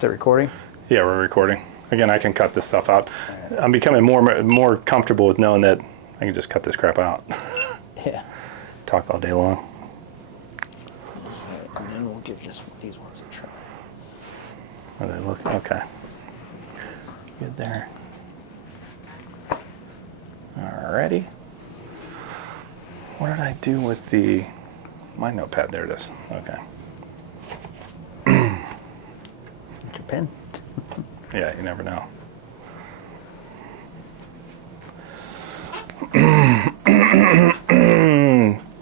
Is that recording? Yeah, we're recording. Again, I can cut this stuff out. I'm becoming more comfortable with knowing that I can just cut this crap out. Yeah. Talk all day long. And then we'll give these ones a try. Are they look? Okay. Good there. Alrighty. What did I do with my notepad? There it is. Okay. Get your pen. Yeah, you never know.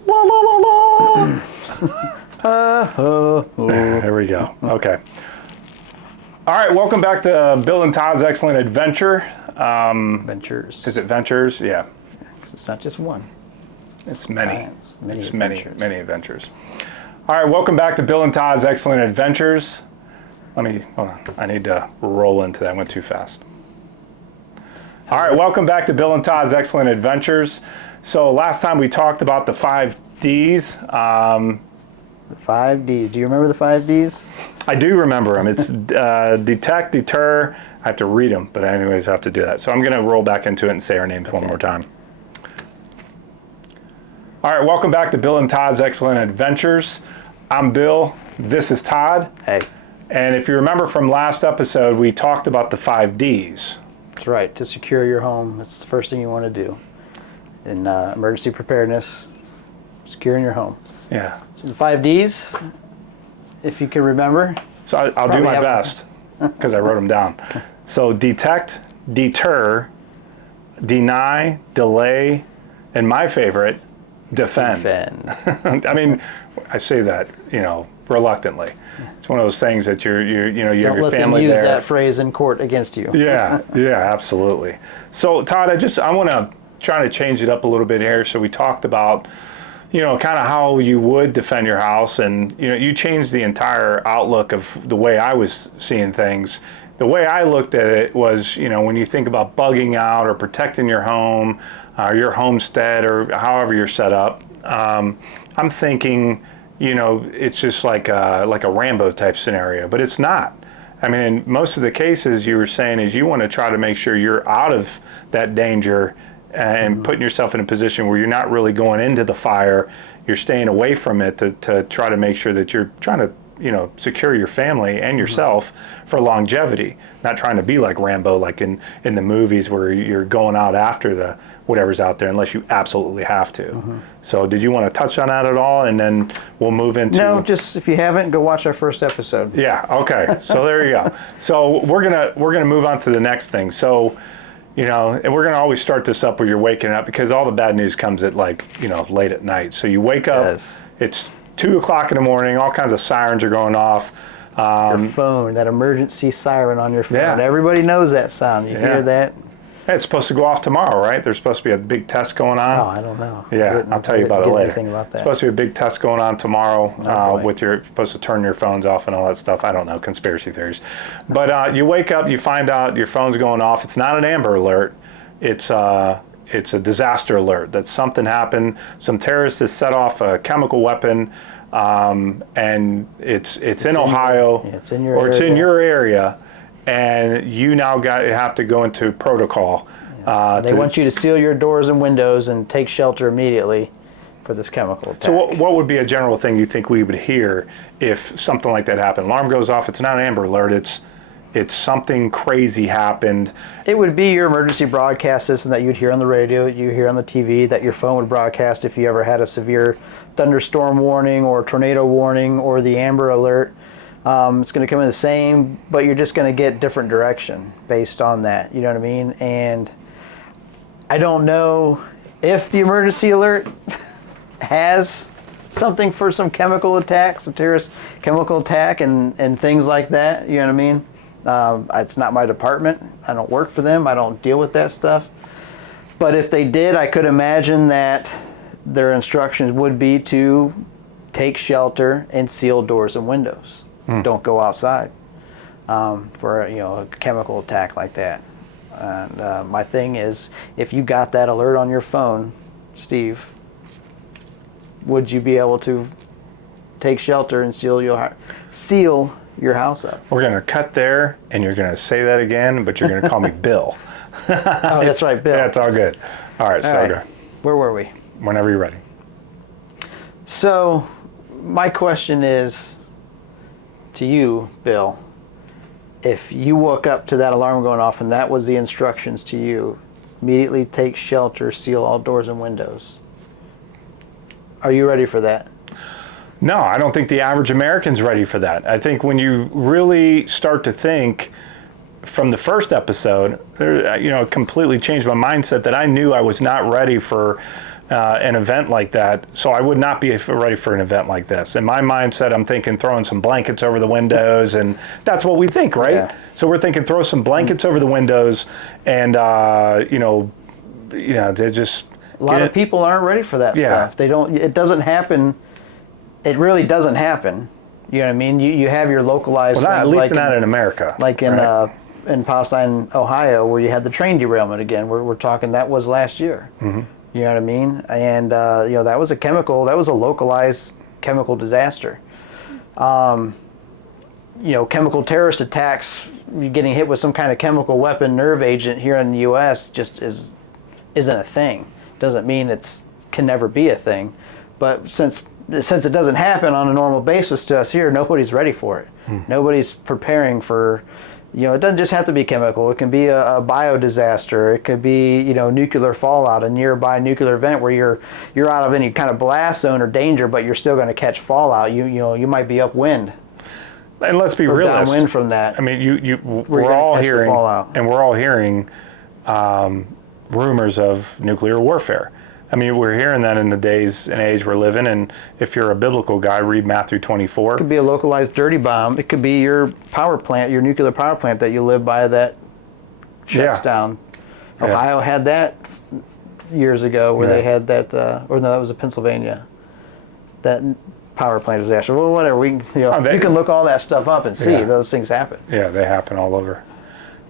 La, la, la, la. There we go. Okay. All right, welcome back to Bill and Todd's Excellent Adventure. Ventures. Is it Ventures? Yeah. It's not just one. It's many. It's many adventures. All right, welcome back to Bill and Todd's Excellent Adventures. Hold on. I need to roll into that. I went too fast. All right, welcome back to Bill and Todd's Excellent Adventures. So last time we talked about the 5 Ds. The 5 Ds. Do you remember the 5 Ds? I do remember them. It's detect, deter. I have to read them, but anyways, I have to do that. So I'm going to roll back into it and say our names one more time. All right, welcome back to Bill and Todd's Excellent Adventures. I'm Bill. This is Todd. Hey. And if you remember from last episode, we talked about the 5 Ds. That's right. To secure your home, that's the first thing you want to do. In emergency preparedness, securing your home. Yeah. So the 5 Ds, if you can remember. So I'll do my best because I wrote them down. So detect, deter, deny, delay, and my favorite, defend. I mean, I say that, reluctantly. It's one of those things that you have your family there. Don't let them use that phrase in court against you. Yeah, absolutely. So Todd, I want to try to change it up a little bit here. So we talked about, kind of how you would defend your house, and you changed the entire outlook of the way I was seeing things. The way I looked at it was, when you think about bugging out or protecting your home, your homestead, or however you're set up, I'm thinking, it's just like a Rambo type scenario, but it's not. I mean, in most of the cases you were saying is you want to try to make sure you're out of that danger and putting yourself in a position where you're not really going into the fire. You're staying away from it to try to make sure that you're trying to, secure your family and yourself for longevity. Not trying to be like Rambo, like in the movies where you're going out after the whatever's out there unless you absolutely have to. So did you want to touch on that at all, and then we'll move into... No, just if you haven't, go watch our first episode. Yeah, okay. So there you go. So we're gonna move on to the next thing. So, and we're gonna always start this up where you're waking up, because all the bad news comes at late at night. So you wake up, Yes. It's 2 o'clock in the morning, all kinds of sirens are going off. Your phone, that emergency siren on your phone. Yeah. Everybody knows that sound. You hear that? Hey, it's supposed to go off tomorrow, right? There's supposed to be a big test going on. Oh, I don't know. Yeah, I'll tell you about it later. Anything about that. It's supposed to be a big test going on tomorrow boy. you're supposed to turn your phones off and all that stuff. I don't know, conspiracy theories. But you wake up, you find out your phone's going off. It's not an Amber Alert. It's a disaster alert that something happened. Some terrorist has set off a chemical weapon, and it's in Ohio, it's in your or area. it's in your area, and you now have to go into protocol. They want you to seal your doors and windows and take shelter immediately for this chemical attack. So what would be a general thing you think we would hear if something like that happened? Alarm goes off. It's not an Amber Alert. It's something crazy happened. It would be your emergency broadcast system that you'd hear on the radio, you hear on the TV, that your phone would broadcast if you ever had a severe thunderstorm warning or tornado warning or the Amber Alert. It's going to come in the same, but you're just going to get different direction based on that. You know what I mean? And I don't know if the emergency alert has something for some chemical attack, some terrorist chemical attack and things like that. You know what I mean? It's not my department. I don't work for them. I don't deal with that stuff. But if they did, I could imagine that their instructions would be to take shelter and seal doors and windows. Don't go outside for a chemical attack like that. And my thing is, if you got that alert on your phone, Steve, would you be able to take shelter and seal your house up. We're going to cut there, and you're going to say that again, but you're going to call me Bill. Oh, that's right, Bill. Yeah, it's all good. All right, so go. Where were we? Whenever you're ready. So, my question is to you, Bill. If you woke up to that alarm going off and that was the instructions to you, immediately take shelter, seal all doors and windows. Are you ready for that? No, I don't think the average American's ready for that. I think when you really start to think from the first episode, it completely changed my mindset that I knew I was not ready for an event like that. So I would not be ready for an event like this. In my mindset, I'm thinking throwing some blankets over the windows, and that's what we think, right? Yeah. So we're thinking throw some blankets over the windows, and they just. A lot of people aren't ready for that stuff. They don't. It doesn't happen. It really doesn't happen. You know what I mean? You have your localized. Well, not, things at least not in America. Like in Palestine, Ohio, where you had the train derailment again. We're talking that was last year. Mm-hmm. You know what I mean? And that was a localized chemical disaster. Chemical terrorist attacks, getting hit with some kind of chemical weapon, nerve agent here in the U.S. just isn't a thing. Doesn't mean can never be a thing. But since it doesn't happen on a normal basis to us here, nobody's ready for it. Nobody's preparing for. It doesn't just have to be chemical. It can be a bio disaster. It could be, nuclear fallout, a nearby nuclear event where you're out of any kind of blast zone or danger, but you're still going to catch fallout. You might be upwind. And let's be realistic. Downwind from that. I mean, we're all hearing, rumors of nuclear warfare. I mean, we're hearing that in the days and age we're living, and if you're a biblical guy, read Matthew 24. It could be a localized dirty bomb. It could be your power plant, your nuclear power plant that you live by that shuts down. Ohio had that years ago where they had that, or no, that was in Pennsylvania, that power plant disaster. Well, whatever, you can look all that stuff up and see those things happen. Yeah, they happen all over.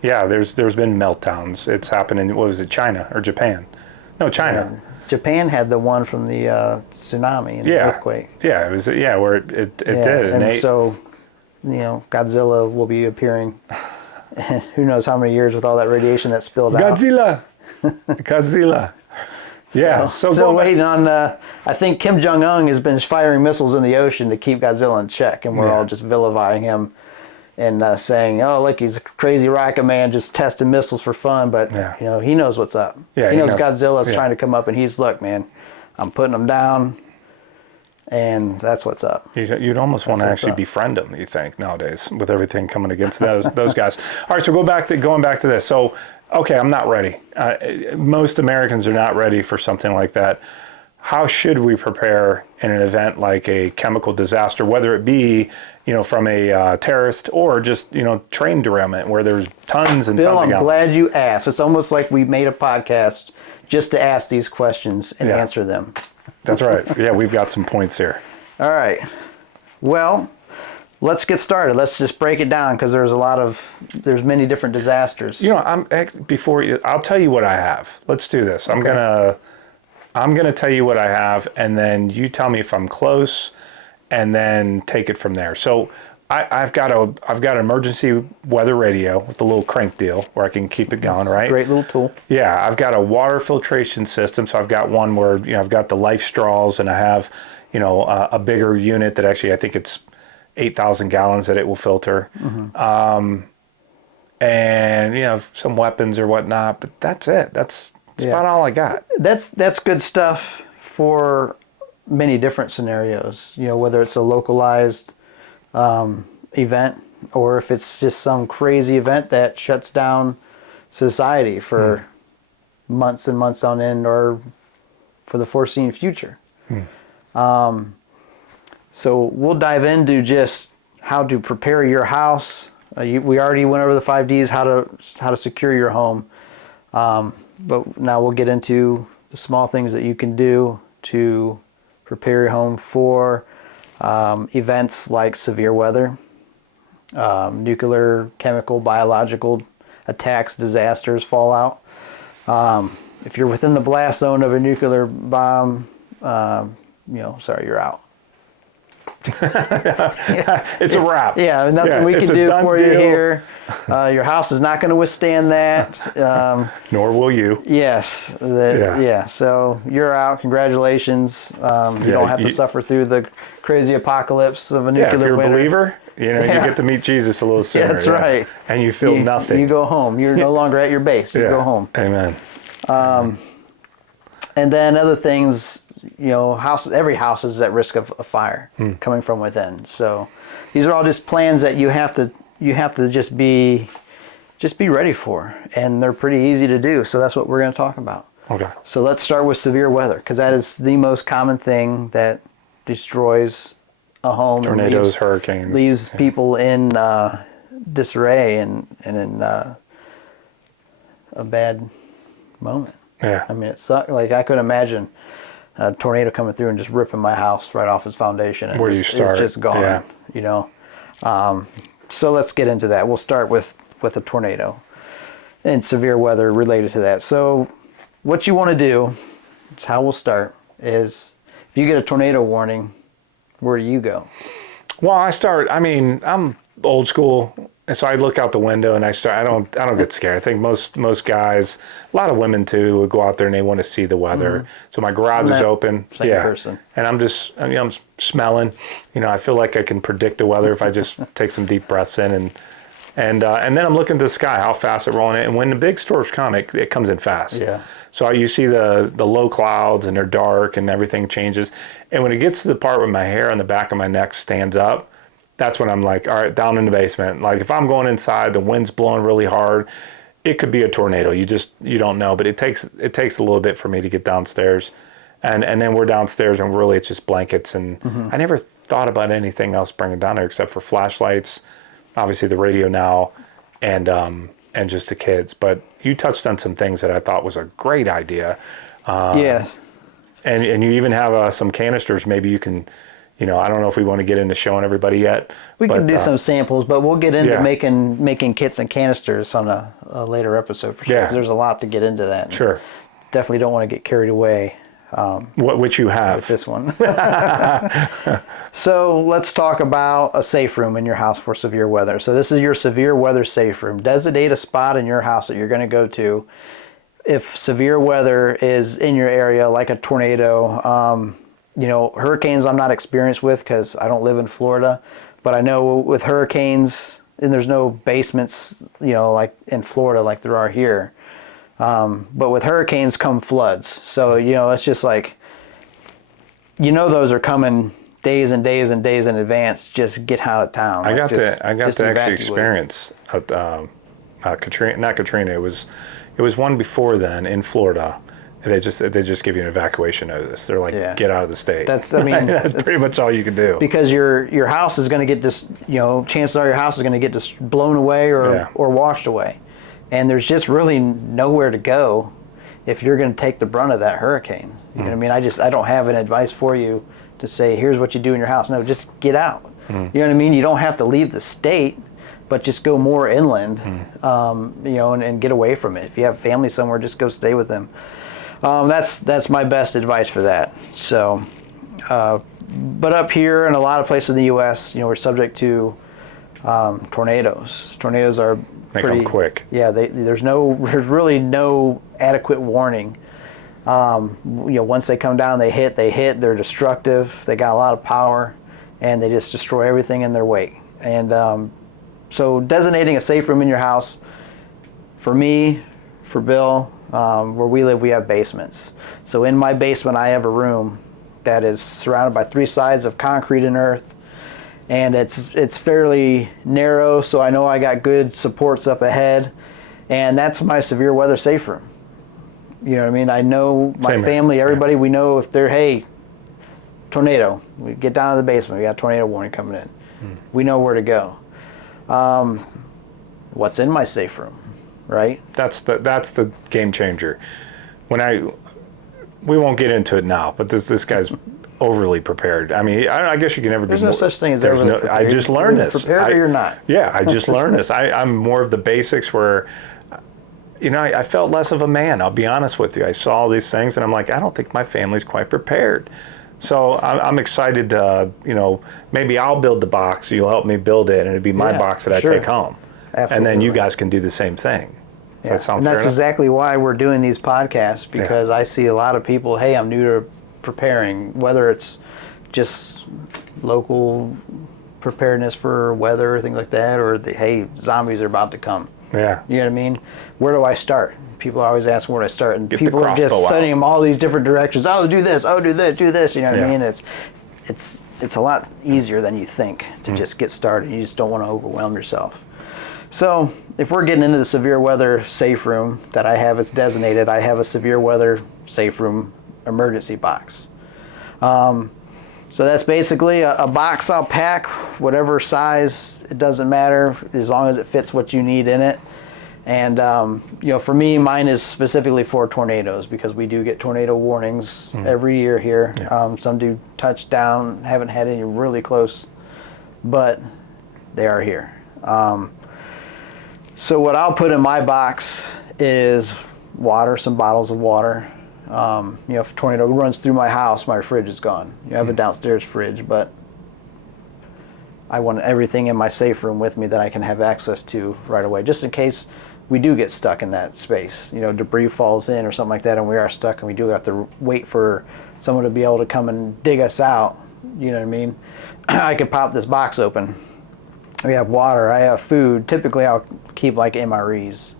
Yeah, there's been meltdowns. It's happened in, what was it, China or Japan? No, China. Japan had the one from the tsunami and the earthquake. Yeah, it was. Yeah, where it did. And so, Godzilla will be appearing. And who knows how many years with all that radiation that spilled out. Godzilla. Yeah. So waiting on. I think Kim Jong-un has been firing missiles in the ocean to keep Godzilla in check, and we're all just vilifying him and saying, "Oh, look, he's a crazy rocket man, just testing missiles for fun." But he knows what's up. Yeah, he knows Godzilla's trying to come up, and look, man, I'm putting him down, and that's what's up. You'd almost want to actually befriend him. You think nowadays with everything coming against those guys. All right, so going back to this. So, okay, I'm not ready. Most Americans are not ready for something like that. How should we prepare in an event like a chemical disaster, whether it be from a terrorist or just, train derailment where there's tons and Bill, tons of I'm glad you asked. It's almost like we made a podcast just to ask these questions and answer them. That's right. Yeah, we've got some points here. All right. Well, let's get started. Let's just break it down because there's many different disasters. I'll tell you what I have. Let's do this. I'm gonna tell you what I have, and then you tell me if I'm close, and then take it from there. So I've got an emergency weather radio with the little crank deal where I can keep it going, right? Great little tool. Yeah, I've got a water filtration system. So I've got one where I've got the life straws, and I have a bigger unit that actually I think it's 8,000 gallons that it will filter. Mm-hmm. And some weapons or whatnot, but that's it. That's about all I got. That's good stuff for many different scenarios, whether it's a localized event or if it's just some crazy event that shuts down society for months and months on end or for the foreseen future. So we'll dive into just how to prepare your house. We already went over the 5 Ds, how to secure your home. But now we'll get into the small things that you can do to prepare your home for events like severe weather, nuclear, chemical, biological attacks, disasters, fallout. If you're within the blast zone of a nuclear bomb, you're out. It's a wrap. Yeah, nothing we can it's a do done for you deal. here. Your house is not going to withstand that. Nor will you. Yes. Yeah. So you're out. Congratulations. You don't have to suffer through the crazy apocalypse of a Yeah, if nuclear you're a winter. believer, you Yeah. get to meet Jesus a little sooner. Yeah, that's right. And you feel nothing. You go home. You're no longer at your base. You go home. Amen. And then other things, every house is at risk of a fire coming from within. So these are all just plans that you have to just be ready for, and they're pretty easy to do. So that's what we're going to talk about. Okay. So let's start with severe weather, because that is the most common thing that destroys a home. Tornadoes, hurricanes. Leaves people in disarray and in a bad moment. Yeah. I mean, it sucked. Like, I couldn't imagine a tornado coming through and just ripping my house right off its foundation. And Where do you start? It's just gone, So let's get into that. We'll start with a tornado and severe weather related to that. So what you want to do, is how we'll start, is if you get a tornado warning, where do you go? Well, I'm old school, and so I look out the window and I don't get scared. I think most guys, a lot of women too, would go out there and they want to see the weather. So my garage is open. Same person. And I'm smelling. I feel like I can predict the weather if I just take some deep breaths in and then I'm looking at the sky, how fast it's rolling in. And when the big storms come, it comes in fast. Yeah. So you see the low clouds and they're dark and everything changes. And when it gets to the part where my hair on the back of my neck stands up, that's when I'm like, all right, down in the basement. Like if I'm going inside, the wind's blowing really hard, it could be a tornado. You don't know, but it takes a little bit for me to get downstairs. And then we're downstairs and really it's just blankets. And I never thought about anything else bringing down there except for flashlights, obviously the radio now, and just the kids. But you touched on some things that I thought was a great idea. Yeah. And you even have some canisters. Maybe you can, I don't know if we want to get into showing everybody yet. We can do some samples, but we'll get into Yeah. making kits and canisters on a later episode for sure. Yeah. 'Cause there's a lot to get into that. Sure. Definitely don't want to get carried away Which you with have. this one. So let's talk about a safe room in your house for severe weather. So this is your severe weather safe room. Designate a spot in your house that you're going to go to if severe weather is in your area, like a tornado. Hurricanes I'm not experienced with because I don't live in Florida, but I know with hurricanes, and there's no basements, like in Florida like there are here. But with hurricanes come floods. So, it's just like, those are coming days and days and days in advance. Just get out of town. I got to actually evacuate. experience Katrina. Not Katrina. It was one before then in Florida. They just give you an evacuation notice. They're like, get out of the state. That's pretty much all you can do. Because your house is going to get just, chances are your house is going to get just blown away or washed away. And there's just really nowhere to go if you're going to take the brunt of that hurricane. You know what I mean? I don't have an advice for you to say, here's what you do in your house. No, just get out. You know what I mean? You don't have to leave the state, but just go more inland, and get away from it. If you have family somewhere, just go stay with them. That's my best advice for that. So, but up here in a lot of places in the U.S., we're subject to tornadoes. Tornadoes are Make them quick. Yeah, there's really no adequate warning. Once they come down, they hit. They're destructive. They got a lot of power, and they just destroy everything in their wake. And so, designating a safe room in your house, for me, for Bill, where we live, we have basements. So in my basement, I have a room that is surrounded by 3 sides of concrete and earth. And it's fairly narrow, so I know I got good supports up ahead, and that's my severe weather safe room. You know what I mean? I know my family, everybody, we know if they're, tornado, we get down to the basement, we got a tornado warning coming in. We know where to go. What's in my safe room, right? That's the game changer. We won't get into it now, but this guy's overly prepared. I mean, I guess you can never There's be no more, such thing as overly prepared. I just learned this. Prepared or you're not. Yeah, I just learned this. I'm more of the basics where, I felt less of a man. I'll be honest with you. I saw all these things and I'm like, I don't think my family's quite prepared. So I'm excited to, maybe I'll build the box, you'll help me build it, and it'd be my box that I take home. Absolutely. And then you guys can do the same thing. Does that sound and fair that's enough? exactly why we're doing these podcasts, because I see a lot of people, hey, I'm new to preparing, whether it's just local preparedness for weather, things like that, or hey, zombies are about to come. Yeah. You know what I mean? Where do I start? People always ask where do I start, and Get the people are just crossbow out. studying them all these different directions. Oh, do this. Oh, do that. Do this. You know what I Yeah. mean? It's a lot easier than you think to just get started. You just don't want to overwhelm yourself. So if we're getting into the severe weather safe room that I have, it's designated. I have a severe weather safe room emergency box. So that's basically a box I'll pack, whatever size, it doesn't matter, as long as it fits what you need in it. And for me, mine is specifically for tornadoes, because we do get tornado warnings every year here. Yeah. Some do touch down, haven't had any really close, but they are here. So what I'll put in my box is water, some bottles of water. If a tornado runs through my house, my fridge is gone. I have a downstairs fridge, but I want everything in my safe room with me that I can have access to right away, just in case we do get stuck in that space. Debris falls in or something like that, and we are stuck, and we do have to wait for someone to be able to come and dig us out. You know what I mean? I could pop this box open. We have water, I have food. Typically I'll keep like MREs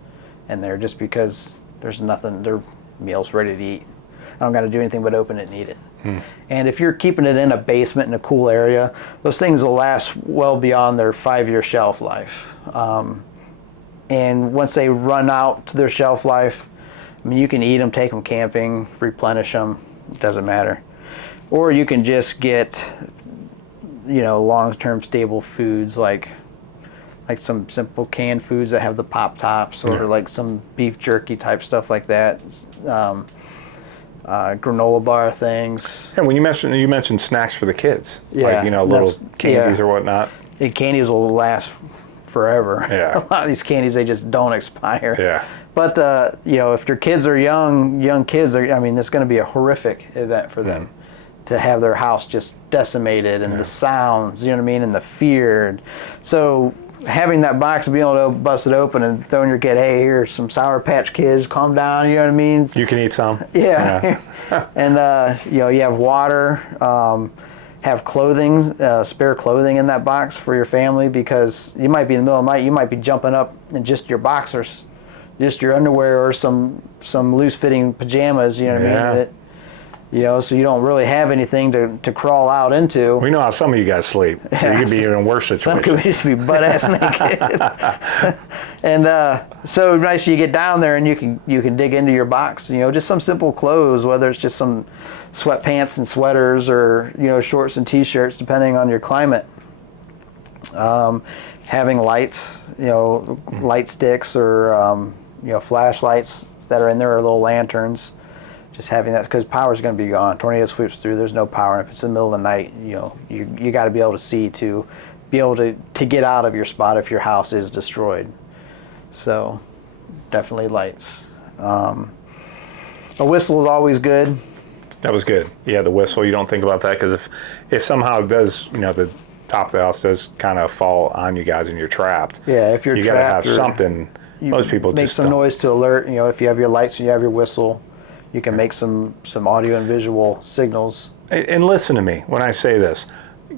in there, just because there's nothing, they're meals ready to eat. I don't got to do anything but open it and eat it. And if you're keeping it in a basement in a cool area, those things will last well beyond their 5-year shelf life. And once they run out to their shelf life, you can eat them, take them camping, replenish them, it doesn't matter. Or you can just get long-term stable foods like some simple canned foods that have the pop tops, or like some beef jerky type stuff like that, granola bar things. And when you mentioned snacks for the kids, Yeah, little candies or whatnot. The candies will last forever. Yeah. A lot of these candies, they just don't expire. Yeah. But if your kids are young kids, it's going to be a horrific event for them. To have their house just decimated, and the sounds, and the fear. So having that box and being able to bust it open and throwing your kid, hey, here's some Sour Patch Kids, calm down, you know what I mean? You can eat some. Yeah. And, you have water, have clothing, spare clothing in that box for your family, because you might be in the middle of the night, you might be jumping up in just your boxers, just your underwear, or some loose-fitting pajamas, you know what I mean? So you don't really have anything to crawl out into. We know how some of you guys sleep, so you could be in a worse situation. Some could just be butt-ass naked. And so nice you get down there and you can dig into your box, just some simple clothes, whether it's just some sweatpants and sweaters, or, shorts and t-shirts, depending on your climate. Having lights, light sticks, or, flashlights that are in there, or little lanterns. Just having that, because power is going to be gone. Tornado sweeps through, there's no power. And if it's in the middle of the night, you got to be able to see, to be able to get out of your spot if your house is destroyed. So definitely lights. A whistle is always good. That was good. Yeah, the whistle, you don't think about that, because if somehow it does, the top of the house does kind of fall on you guys and you're trapped. Yeah, if you're you got to trapped, have something. Most people make just some don't. noise to alert. If you have your lights and you have your whistle, you can make some audio and visual signals. And listen to me when I say this.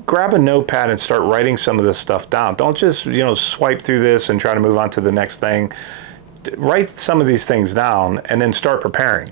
Grab a notepad and start writing some of this stuff down. Don't just swipe through this and try to move on to the next thing. Write some of these things down and then start preparing.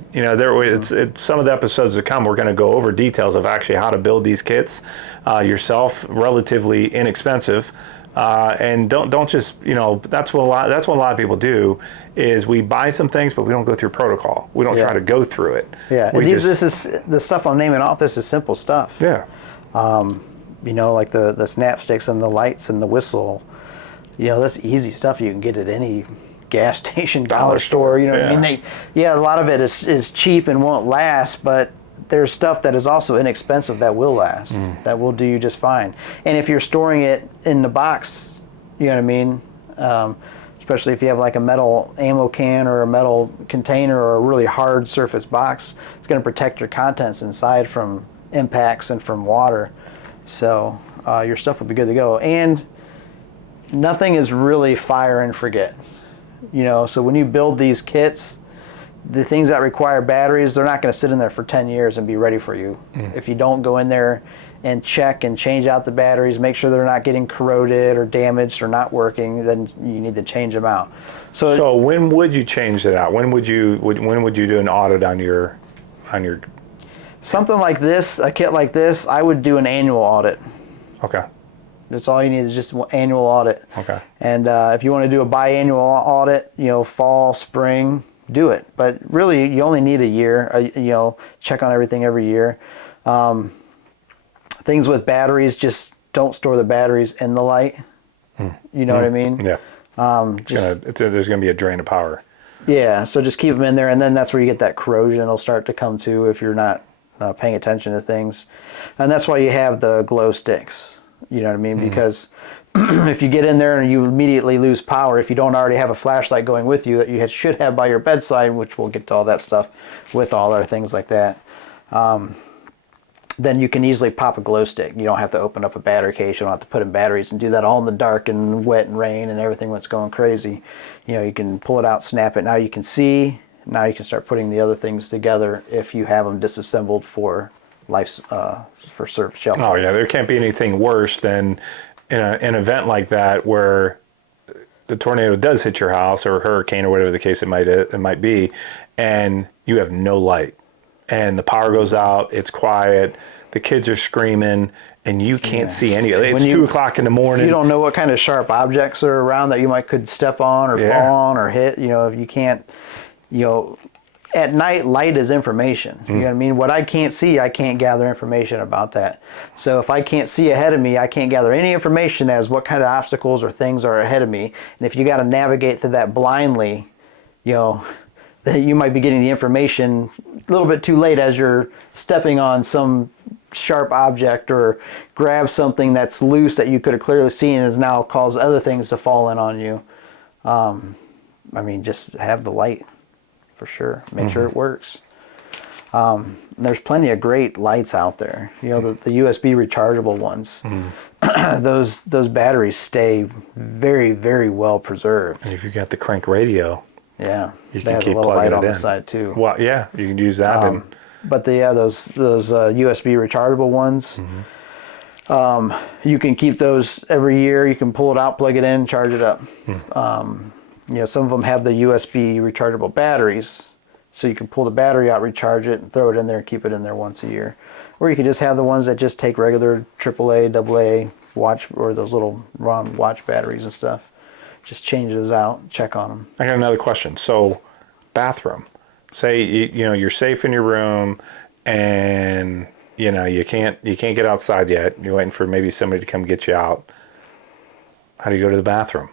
Some of the episodes to come, we're going to go over details of actually how to build these kits yourself, relatively inexpensive. And don't just that's what a lot of people do, is we buy some things but we don't go through protocol. We don't try to go through it. Yeah, and this is the stuff I'm naming off. This is simple stuff. Yeah. Like the snap sticks and the lights and the whistle. That's easy stuff you can get at any gas station, dollar store. What I mean? A lot of it is cheap and won't last, but there's stuff that is also inexpensive that will last, that will do you just fine. And if you're storing it in the box, you know what I mean? Especially if you have like a metal ammo can or a metal container or a really hard surface box, it's going to protect your contents inside from impacts and from water. So your stuff will be good to go. And nothing is really fire and forget. So when you build these kits, the things that require batteries, they're not going to sit in there for 10 years and be ready for you. If you don't go in there and check and change out the batteries, make sure they're not getting corroded or damaged or not working, then you need to change them out. So when would you change it out? When would you do an audit on your something like this, a kit like this, I would do an annual audit. Okay. That's all you need is just an annual audit. Okay. And if you want to do a biannual audit, fall, spring, do it. But really, you only need a year. Check on everything every year. Things with batteries, just don't store the batteries in the light. You know what I mean? Yeah. There's going to be a drain of power. Yeah, so just keep them in there, and then that's where you get that corrosion will start to come to if you're not paying attention to things. And that's why you have the glow sticks. You know what I mean? Because if you get in there and you immediately lose power, if you don't already have a flashlight going with you that you should have by your bedside, which we'll get to all that stuff with all our things like that, then you can easily pop a glow stick. You don't have to open up a battery case. You don't have to put in batteries and do that all in the dark and wet and rain and everything that's going crazy. You can pull it out, snap it. Now you can see. Now you can start putting the other things together if you have them disassembled for for shelf. Oh yeah, there can't be anything worse than in an event like that where the tornado does hit your house or a hurricane or whatever the case it might be, and you have no light, and the power goes out. It's quiet. The kids are screaming, and you can't see any of it. It's 2 o'clock in the morning. You don't know what kind of sharp objects are around that you could step on or fall on or hit. If you can't, at night, light is information. You know what I mean? What I can't see, I can't gather information about that. So if I can't see ahead of me, I can't gather any information as what kind of obstacles or things are ahead of me. And if you got to navigate through that blindly, that you might be getting the information a little bit too late as you're stepping on some sharp object or grab something that's loose that you could have clearly seen and has now caused other things to fall in on you. Just have the light for sure. Make sure it works. There's plenty of great lights out there. The USB rechargeable ones. Those batteries stay very, very well preserved. And if you got the crank radio, you can keep plugging it in. The side too. Well, yeah, you can use that. But those USB rechargeable ones, you can keep those every year. You can pull it out, plug it in, charge it up. Some of them have the USB rechargeable batteries, so you can pull the battery out, recharge it, and throw it in there, and keep it in there once a year. Or you could just have the ones that just take regular AAA, AA watch, or those little ROM watch batteries and stuff. Just change those out, check on them. I got another question. So, bathroom. Say you're safe in your room, and you can't get outside yet. You're waiting for maybe somebody to come get you out. How do you go to the bathroom?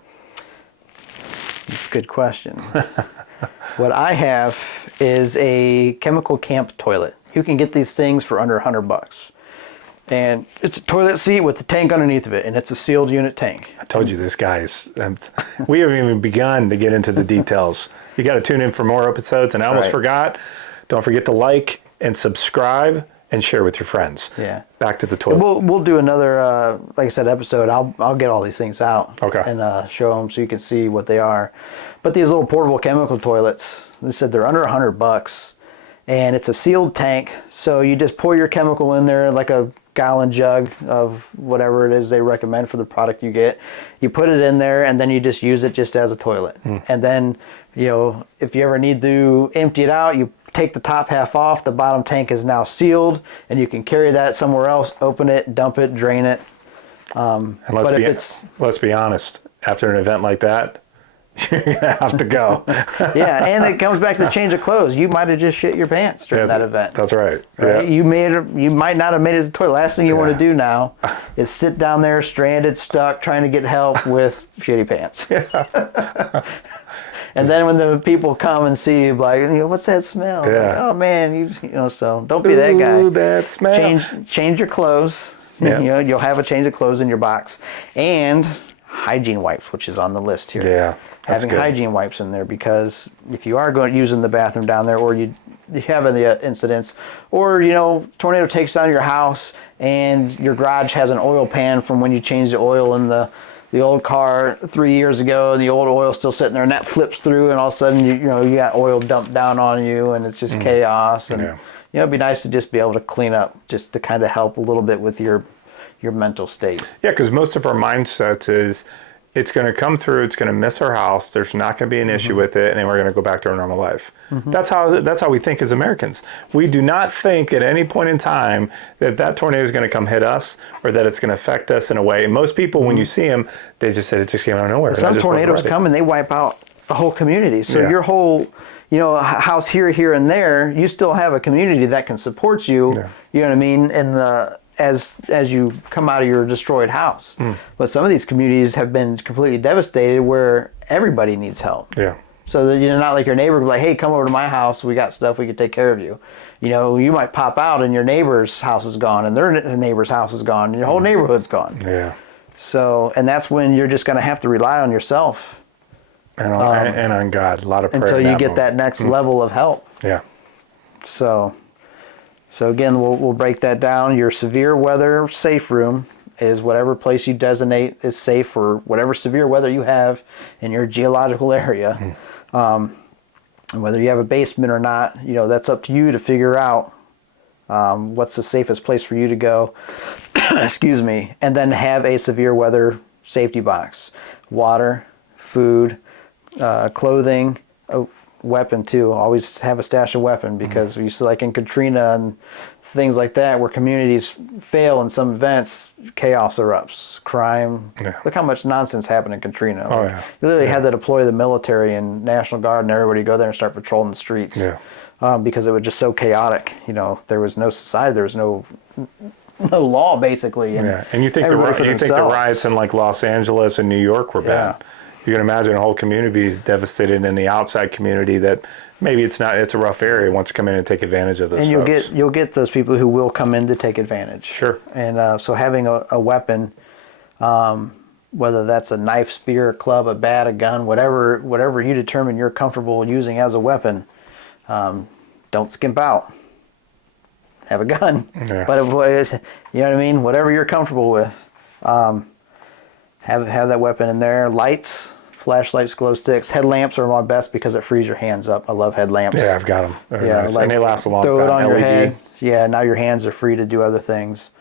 Good question. What I have is a chemical camp toilet. You can get these things for under $100. And it's a toilet seat with the tank underneath of it, and it's a sealed unit tank. I told you this, guys. We haven't even begun to get into the details. You got to tune in for more episodes, and I almost forgot. Don't forget to like and subscribe and share with your friends. Yeah. Back to the toilet. We'll do another, like I said, episode. I'll get all these things out. Okay. And show them so you can see what they are. But these little portable chemical toilets, they said they're under $100, and it's a sealed tank. So you just pour your chemical in there like a gallon jug of whatever it is they recommend for the product you get. You put it in there, and then you just use it just as a toilet. And then, if you ever need to empty it out, you take the top half off. The bottom tank is now sealed, and you can carry that somewhere else, open it, dump it, drain it. And let's be honest, after an event like that, you're gonna have to go. Yeah, and it comes back to the change of clothes. You might have just shit your pants during that event. That's right. Right? Yeah. You might not have made it to the toilet. Last thing you want to do now is sit down there stranded, stuck, trying to get help with shitty pants. And then when the people come and see you, like, what's that smell? Yeah. Like, oh man, so don't be that guy. Ooh, that smell. Change your clothes. Yeah. You'll have a change of clothes in your box, and hygiene wipes, which is on the list here. Yeah. Having hygiene wipes in there, because if you are using the bathroom down there, or you the incidents, or tornado takes down your house and your garage has an oil pan from when you changed the oil in the old car 3 years ago, and the old oil's still sitting there, and that flips through, and all of a sudden you got oil dumped down on you, and it's just chaos. And it'd be nice to just be able to clean up, just to kind of help a little bit with your mental state. Yeah, because most of our mindsets is it's going to come through, it's going to miss our house, there's not going to be an issue with it, and then we're going to go back to our normal life. That's how we think as Americans. We do not think at any point in time that tornado is going to come hit us, or that it's going to affect us in a way. And most people, when you see them, they just said it just came out of nowhere. Some tornadoes come and they wipe out the whole community. So your whole house here and there, you still have a community that can support you. You know what I mean? As you come out of your destroyed house. But some of these communities have been completely devastated, where everybody needs help. So that not like your neighbor be like, hey, come over to my house, we got stuff, we can take care of you. You might pop out and your neighbor's house is gone, and their neighbor's house is gone, and your whole neighborhood's gone. So, and that's when you're just going to have to rely on yourself. And on God, a lot of prayer. Until you get that next level of help. So again, we'll break that down. Your severe weather safe room is whatever place you designate is safe for whatever severe weather you have in your geological area. And whether you have a basement or not, that's up to you to figure out what's the safest place for you to go. Excuse me. And then have a severe weather safety box. Water, food, clothing, weapon too. Always have a stash of weapon, because we used to, like in Katrina and things like that, where communities fail in some events, chaos erupts, crime. Look how much nonsense happened in Katrina. You literally had to deploy the military and National Guard and everybody go there and start patrolling the streets. Because it was just so chaotic. There was no society, there was no law basically. And you think the riots in like Los Angeles and New York were bad. You can imagine a whole community is devastated in the outside community that maybe it's a rough area, wants to come in and take advantage of those. And you'll get those people who will come in to take advantage. And so having a weapon, whether that's a knife, spear, a club, a bat, a gun, whatever you determine you're comfortable using as a weapon, don't skimp out. Have a gun. But you know what I mean? Whatever you're comfortable with. Have that weapon in there. Lights, flashlights, glow sticks, headlamps are my best because it frees your hands up. I love headlamps. I've got them. Nice. And they last a long time. Throw it on your head. Now your hands are free to do other things.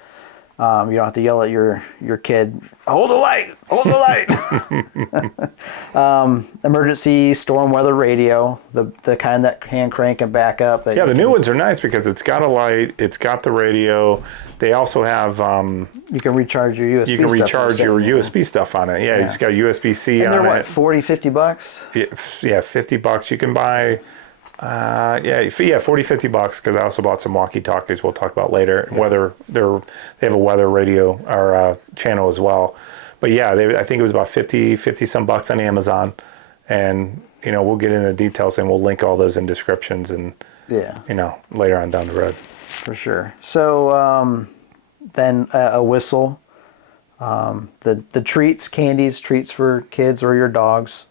You don't have to yell at your kid, hold the light, hold the light. Emergency storm weather radio, the kind that can crank and back up. The new ones are nice because it's got a light, it's got the radio. They also have you can recharge your USB. You can recharge your USB stuff on it. It's got USB-C on it. And they're what, $40-$50? Yeah, $50. You can buy. $40-$50 because I also bought some walkie-talkies we'll talk about later. Whether they have a weather radio or channel as well. But I think it was about 50 some bucks on Amazon, and we'll get into the details and we'll link all those in descriptions and later on down the road. For sure. So then a whistle, the treats, treats for kids or your dogs.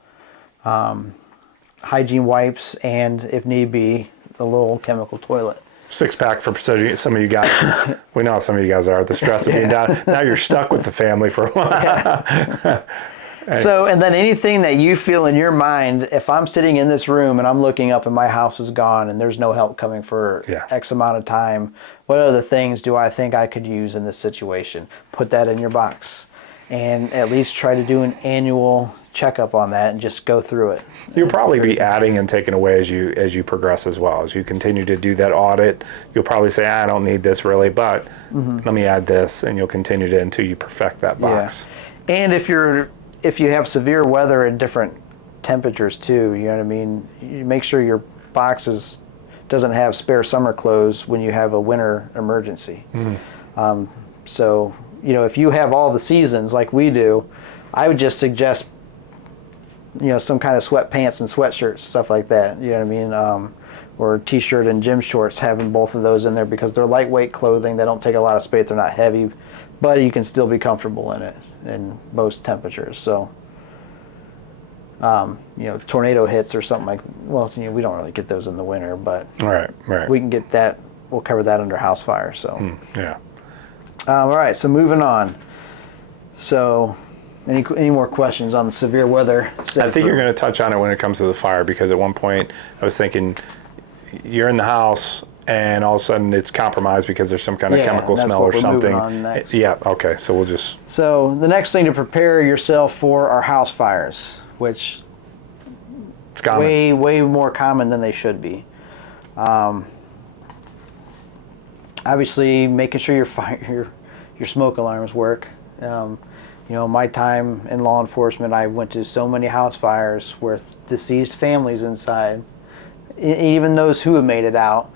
Hygiene wipes, and if need be, a little chemical toilet. 6-pack for some of you guys. We know how some of you guys are. The stress of being down. Now you're stuck with the family for a while. So, and then anything that you feel in your mind, if I'm sitting in this room and I'm looking up and my house is gone and there's no help coming for X amount of time, what other things do I think I could use in this situation? Put that in your box, and at least try to do an annual checkup on that and just go through it. You'll probably be adding and taking away as you progress as well. As you continue to do that audit, you'll probably say, I don't need this really, but let me add this, and you'll continue to until you perfect that box. And if you have severe weather at different temperatures too, you know what I mean, you make sure your boxes doesn't have spare summer clothes when you have a winter emergency. So if you have all the seasons like we do, I would just suggest some kind of sweatpants and sweatshirts, stuff like that, you know what I mean, or t-shirt and gym shorts, having both of those in there because they're lightweight clothing, they don't take a lot of space, they're not heavy, but you can still be comfortable in it in most temperatures. So tornado hits or something like. Well, we don't really get those in the winter, but Right. we can get that. We'll cover that under house fire. So. Yeah. All right. So moving on. So, any more questions on the severe weather? I think you're going to touch on it when it comes to the fire, because at one point I was thinking you're in the house and all of a sudden it's compromised because there's some kind of chemical smell or something. On next. Yeah. Okay. So we'll just. So the next thing to prepare yourself for are house fires, which It's common. way more common than they should be. Obviously, making sure your smoke alarms work. My time in law enforcement, I went to so many house fires with deceased families inside, even those who have made it out.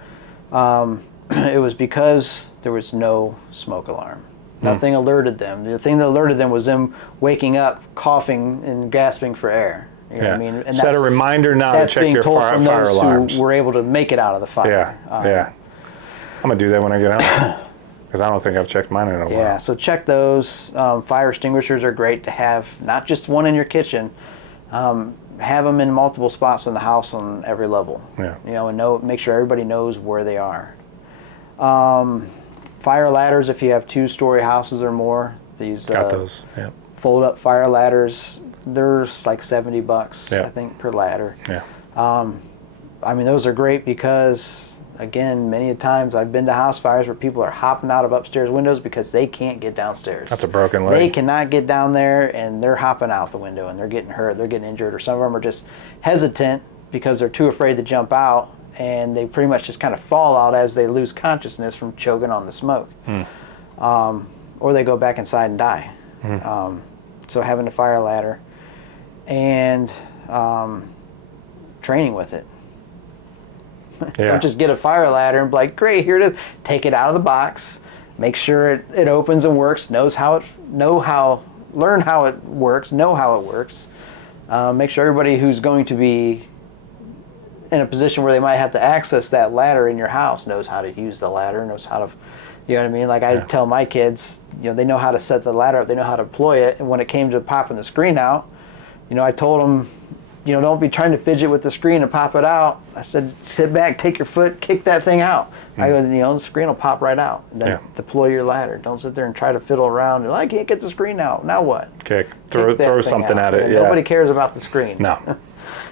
It was because there was no smoke alarm. Nothing alerted them. The thing that alerted them was them waking up, coughing, and gasping for air. You know what I mean? And set a reminder now to check your fire alarms. Who were able to make it out of the fire. Yeah. I'm gonna do that when I get home, because I don't think I've checked mine in a while. Yeah, so check those. Fire extinguishers are great to have, not just one in your kitchen. Have them in multiple spots in the house on every level. Yeah. And make sure everybody knows where they are. Fire ladders, if you have 2-story houses or more. These Got those. Yeah. fold-up fire ladders. They're like $70, Yeah. I think, per ladder. Yeah. Those are great because, again, many times I've been to house fires where people are hopping out of upstairs windows because they can't get downstairs. That's a broken leg. They cannot get down there, and they're hopping out the window, and they're getting hurt, they're getting injured, or some of them are just hesitant because they're too afraid to jump out, and they pretty much just kind of fall out as they lose consciousness from choking on the smoke. Or they go back inside and die. So having a fire ladder and training with it. Yeah. Don't just get a fire ladder and be like, great, here it is. Take it out of the box, make sure it opens and works, learn how it works, know how it works. Make sure everybody who's going to be in a position where they might have to access that ladder in your house knows how to use the ladder, knows how to, you know what I mean? Like I tell my kids, they know how to set the ladder up, they know how to deploy it. And when it came to popping the screen out, I told them, don't be trying to fidget with the screen and pop it out. I said, sit back, take your foot, kick that thing out. I go, the screen will pop right out. And then deploy your ladder. Don't sit there and try to fiddle around. I can't get the screen out. Now what? Throw something at it. Yeah. Nobody cares about the screen. No.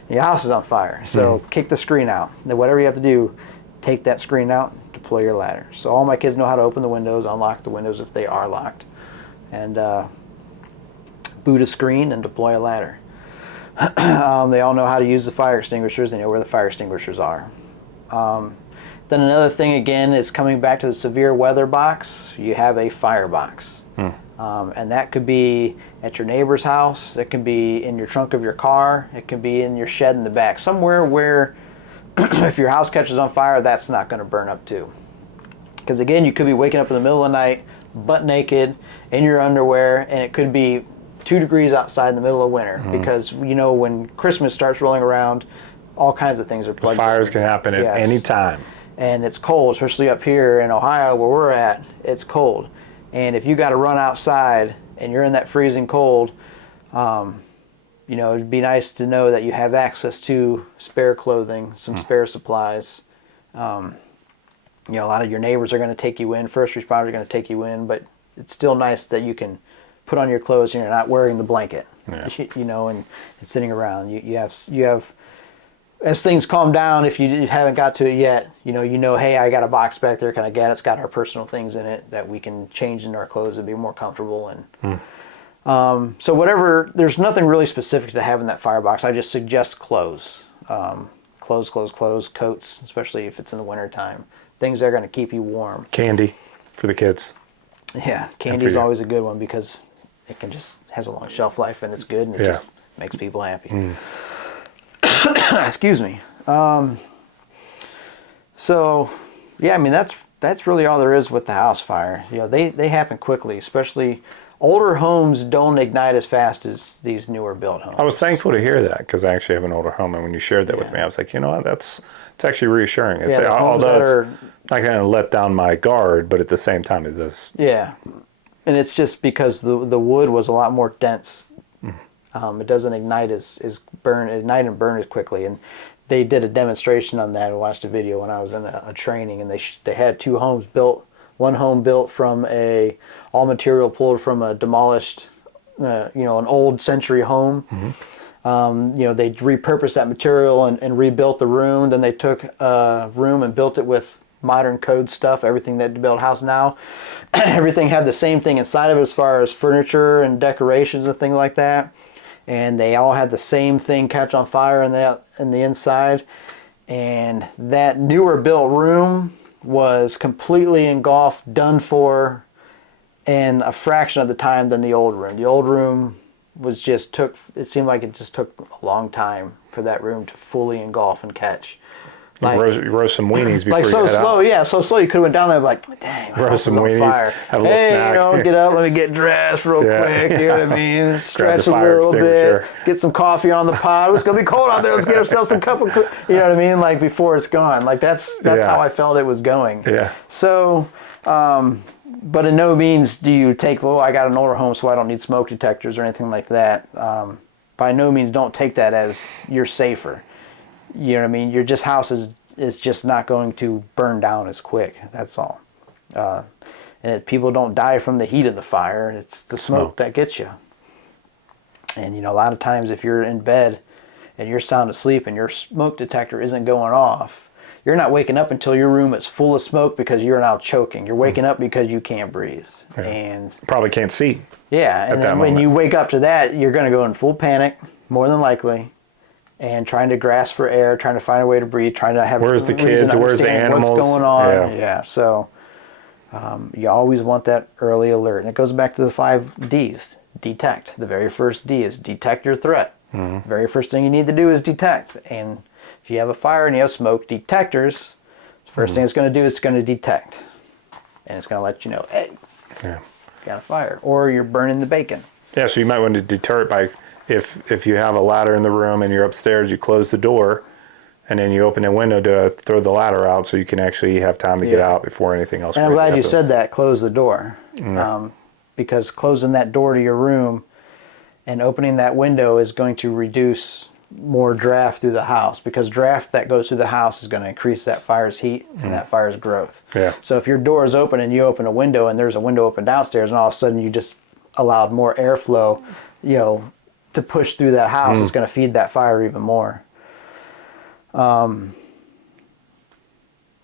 Your house is on fire. So kick the screen out. Then whatever you have to do, take that screen out, deploy your ladder. So all my kids know how to open the windows, unlock the windows if they are locked, and boot a screen and deploy a ladder. They all know how to use the fire extinguishers. They know where the fire extinguishers are. Then another thing, again, is coming back to the severe weather box. You have a fire box. And that could be at your neighbor's house. It can be in your trunk of your car. It can be in your shed in the back. Somewhere where if your house catches on fire, that's not going to burn up too. Because again, you could be waking up in the middle of the night, butt naked, in your underwear, and it could be 2 degrees outside in the middle of winter. Because when Christmas starts rolling around, all kinds of things are plugged in. Fires can happen at any time. And it's cold, especially up here in Ohio where we're at, it's cold. And if you got to run outside and you're in that freezing cold, it'd be nice to know that you have access to spare clothing, some spare supplies. A lot of your neighbors are going to take you in, first responders are going to take you in, but it's still nice that you can put on your clothes and you're not wearing the blanket, and sitting around. You have, as things calm down, if you haven't got to it yet, hey, I got a box back there, can I get it? It's got our personal things in it that we can change into our clothes and be more comfortable. And so whatever, there's nothing really specific to have in that firebox. I just suggest clothes. Clothes, coats, especially if it's in the wintertime. Things that are going to keep you warm. Candy for the kids. Yeah, candy's always a good one because it has a long shelf life and it's good and it just makes people happy. Excuse me. That's really all there is with the house fire. They happen quickly, especially older homes don't ignite as fast as these newer built homes. I was thankful to hear that because I actually have an older home, and when you shared that with me, I was like, it's actually reassuring. It's although it's not going to let down my guard, but at the same time, it does. Yeah, and it's just because the wood was a lot more dense It doesn't ignite ignite and burn as quickly. And they did a demonstration on that. I watched a video when I was in a training, and they had two homes built. One home built from all material pulled from a demolished, an old century home. They repurposed that material and rebuilt the room. Then they took a room and built it with modern code stuff, everything that built a house now. Everything had the same thing inside of it as far as furniture and decorations and things like that. And they all had the same thing catch on fire in the inside. And that newer built room was completely engulfed, done for, in a fraction of the time than the old room. The old room it seemed like it just took a long time for that room to fully engulf and catch. Like, roast some weenies before like you so head slow, out. yeah, so slow you could have went down there like, dang, my Roast house is some on weenies, fire. have a little snack. Get up, let me get dressed real quick, you know what I mean? Stretch a little bit, get some coffee on the pot. It's gonna be cold out there. Let's get ourselves some cup of, you know what I mean? Like before it's gone. Like that's how I felt it was going. Yeah. So, but in no means do you take, I got an older home, so I don't need smoke detectors or anything like that. By no means don't take that as you're safer. You know what I mean? Your house is just not going to burn down as quick. That's all. People don't die from the heat of the fire. It's the smoke that gets you. And a lot of times if you're in bed and you're sound asleep and your smoke detector isn't going off, you're not waking up until your room is full of smoke because you're now choking. You're waking up because you can't breathe. Yeah. And probably can't see. Yeah, and then when you wake up to that, you're going to go in full panic, more than likely, and trying to grasp for air, trying to find a way to breathe, trying to have where's the kids, where's the animals, what's going on. Yeah. So you always want that early alert. And it goes back to the 5 Ds. Detect. The very first D is detect your threat. The very first thing you need to do is detect. And if you have a fire and you have smoke detectors, the first thing it's going to do is it's going to detect. And it's going to let you know, hey, got a fire. Or you're burning the bacon. Yeah, so you might want to deter it by, if you have a ladder in the room and you're upstairs, you close the door and then you open the window to throw the ladder out so you can actually have time to get out before anything else. And I'm glad you said that, close the door. Because closing that door to your room and opening that window is going to reduce more draft through the house, because draft that goes through the house is going to increase that fire's heat and that fire's growth. Yeah. So if your door is open and you open a window and there's a window open downstairs and all of a sudden you just allowed more airflow, to push through that house, it's going to feed that fire even more. So